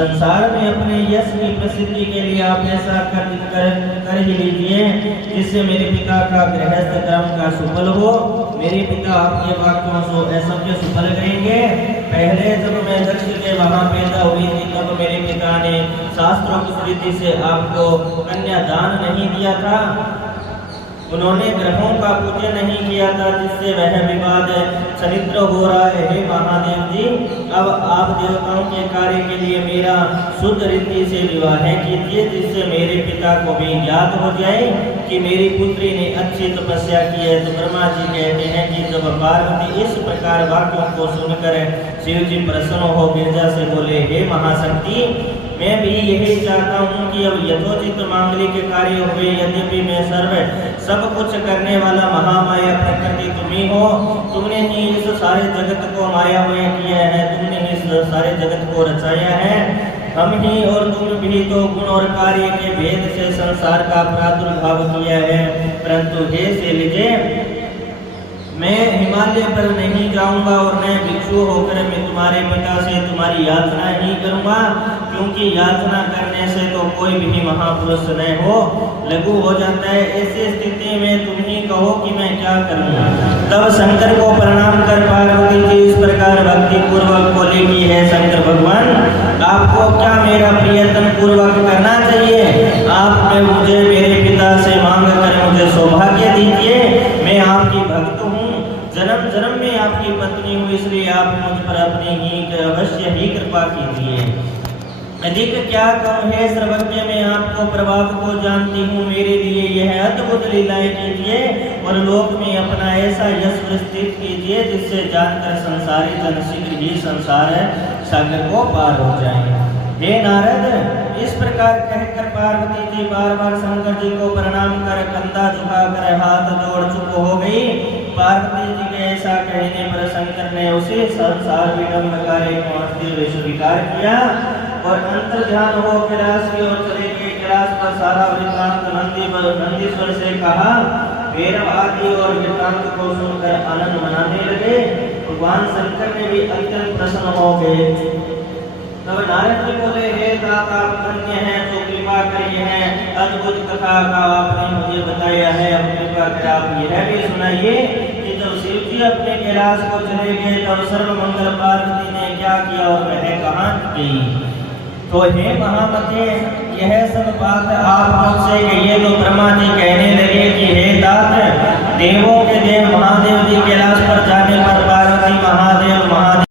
संसार में अपने यश की प्रसिद्धि के लिए आप ऐसा कर ही लीजिए जिससे मेरे पिता का गृहस्थ कर्म का सुफल हो। मेरे पिता आपके वाक्यों से ऐसा के सुफल करेंगे। पहले जब मैं दक्ष के वहां पैदा हुई थी तब मेरे पिता ने शास्त्रों की रीति से आपको कन्यादान नहीं दिया था। उन्होंने ग्रहों का पूजन नहीं किया था जिससे वह विवाद चरित्र हो रहा है। हे महादेव जी, अब आप देवताओं के कार्य के लिए मेरा शुद्ध रीति से विवाह कीजिए जिससे मेरे पिता को भी ज्ञात हो जाए कि मेरी पुत्री ने अच्छी तपस्या की है। तो ब्रह्मा जी कहते हैं कि जब पार्वती इस प्रकार वाक्यों को सुनकर शिव जी प्रसन्न हो गिरजा से बोले, हे महाशक्ति, मैं भी यही चाहता हूँ कि अब यथोचित मांगलिक कार्य हुए। यद्यपि मैं सब कुछ करने वाला महामाया प्रकृति तुम ही हो। तुमने ही इस सारे जगत को माया में किया है, तुमने इस सारे जगत को रचाया है। हम ही और तुम भी तो गुण और कार्य के भेद से संसार का प्रादुर्भाव किया है। परंतु हे शैलजे, मैं हिमालय पर नहीं जाऊंगा और मैं भिक्षु होकर मैं तुम्हारे पिता से तुम्हारी याचना ही करूंगा, क्योंकि याचना करने से तो कोई भी महापुरुष न हो लघु हो जाता है। ऐसी स्थिति में तुम ही कहो कि मैं क्या करूंगा। तब शंकर को प्रणाम कर पार्वती जी इस प्रकार भक्ति पूर्वक बोली की, है शंकर भगवान, आपको क्या मेरा प्रियतम पूर्वक करना चाहिए। आप मुझे मेरे पिता से मांग कर मुझे सौभाग्य दीजिए। मैं आपकी भक्त हूँ, जन्म जन्म में आपकी पत्नी हूँ, इसलिए आप मुझ पर अपनी ही अवश्य ही कृपा कीजिए। अधिक क्या कम है, सर्वज्ञ में आपको प्रभाव को जानती हूँ। मेरे लिए यह अद्भुत लीलाएं कीजिए और लोक में अपना ऐसा यश प्रस्थित कीजिए जिससे जानकर संसारी जन शीघ्र ही संसार सागर को पार हो जाए। हे नारद, इस प्रकार कहकर पार्वती जी बार बार शंकर जी को प्रणाम कर कंधा झुकाकर हाथ जोड़ चुप हो गई। पार्वती जी के ऐसा कहने पर शंकर ने उसे संसार विडम्ब कार्य को हंसते हुए स्वीकार किया और अंतर ध्यान हो कैलाश की ओर चले गए। कैलाश पर सारा वृत्तांत नंदीश्वर से कहा। भैरव आदि और वृत्तांत को सुनकर आनंद मनाने लगे। भगवान शंकर ने भी अत्यंत प्रसन्न हो गए। तब नारद जी बोले, हे दाता, आप धन्य हैं तो कृपा करिए हैं। अद्भुत कथा का आपने मुझे बताया है, अब कृपा कर आप यह भी सुनाइए कि जब शिव जी अपने कैलाश को चले गए तब सर्वमंगल पार्वती ने क्या किया और वह कहाँ गई। तो हे महामते, यह सब बात आप मुझसे कहिए। तो ब्रह्मा जी कहने लगे कि हे तात, देवों के देव महादेव जी कैलाश पर जाने पर पार्वती महादेव